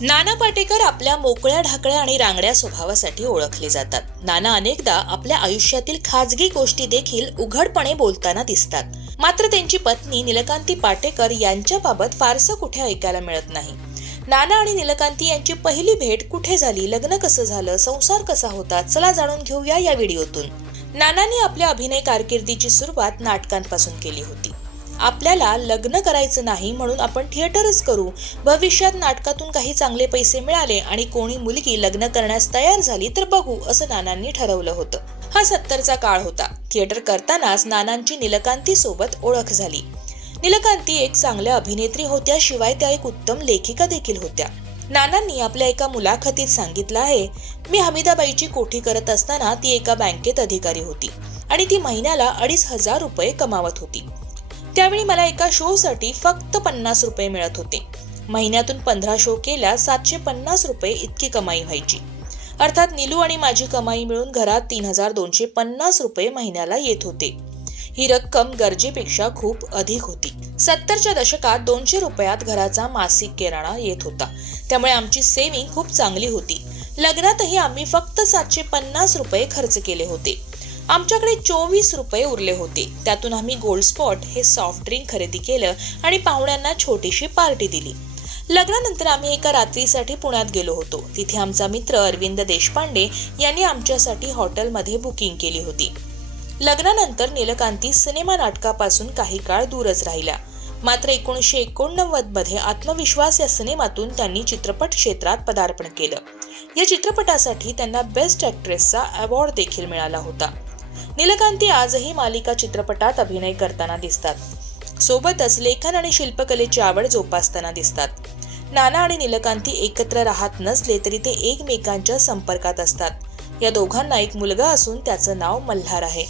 नाना पाटेकर आपल्या मोकळ्या ढाकळ्या आणि रांगड्या स्वभावासाठी ओळखले जातात. नाना अनेकदा आपल्या आयुष्यातील खाजगी गोष्टी देखील उघडपणे बोलताना दिसतात. मात्र त्यांची पत्नी निलकांती पाटेकर यांच्याबाबत फारसं कुठे ऐकायला मिळत नाही. नाना आणि निलकांती यांची पहिली भेट कुठे झाली लग्न कसं झालं संसार कसा होता चला जाणून घेऊया या व्हिडिओतून. नानांनी आपल्या अभिनय कारकिर्दीची सुरुवात नाटकांपासून केली होती. आपल्याला लग्न करायचं नाही म्हणून आपण थिएटरच करू. भविष्यात नाटकातून काही चांगले पैसे मिळाले आणि कोणी मुलगी लग्न करण्यास तयार झाली तर बघू असं नानांनी ठरवलं होतं. हा सत्तरचा काळ होता. थिएटर करतानाच नानांची निलकांती सोबत ओळख झाली. निलकांती एक चांगल्या अभिनेत्री होत्या शिवाय त्या एक उत्तम लेखिका देखील होत्या. नानांनी आपल्या एका मुलाखतीत सांगितलं आहे मी हमीदाबाईची कोठी करत असताना ती एका बँकेत अधिकारी होती आणि ती महिन्याला अडीच हजार रुपये कमावत होती. त्यावेळी मला एका शोसाठी फक्त पन्नास रुपये मिळत होते. महिन्यातून पंधरा शो केल्यास सातशे पन्नास रुपये इतकी कमाई व्हायची. अर्थात निलू आणि माझी कमाई मिळून घरात तीन हजार दोनशे पन्नास रुपये महिन्याला येत होते. ही रक्कम गरजेपेक्षा खूप अधिक होती. सत्तरच्या दशकात दोनशे रुपयात घराचा मासिक किराणा येत होता. त्यामुळे आमची सेव्हिंग खूप चांगली होती. लग्नातही आम्ही फक्त सातशे पन्नास रुपये खर्च केले होते. आमच्याकडे चोवीस रुपये उरले होते. त्यातून आम्ही गोल्ड स्पॉट हे सॉफ्ट ड्रिंक खरेदी केलं आणि पाहुण्यांना छोटीशी पार्टी दिली. लग्नानंतर आम्ही एका रात्रीसाठी पुण्यात गेलो होतो. तिथे आमचा मित्र अरविंद देशपांडे यांनी आमच्यासाठी हॉटेलमध्ये बुकिंग केली होती. लग्नानंतर नीलकांती सिनेमा नाटकापासून काही काळ दूरच राहिला. मात्र एकोणीसशे एकोणनव्वदमध्ये आत्मविश्वास या सिनेमातून त्यांनी चित्रपट क्षेत्रात पदार्पण केलं. या चित्रपटासाठी त्यांना बेस्ट ॲक्ट्रेसचा अवॉर्ड देखील मिळाला होता. नीलकांती आजही मालिका चित्रपटात अभिनय करताना दिसतात. सोबतच लेखन आणि शिल्पकलेची आवड जोपासताना दिसतात. नाना आणि नीलकांती एकत्र राहत नसले तरी ते एकमेकांच्या संपर्कात असतात. या दोघांना एक मुलगा असून त्याचं नाव मल्हार आहे.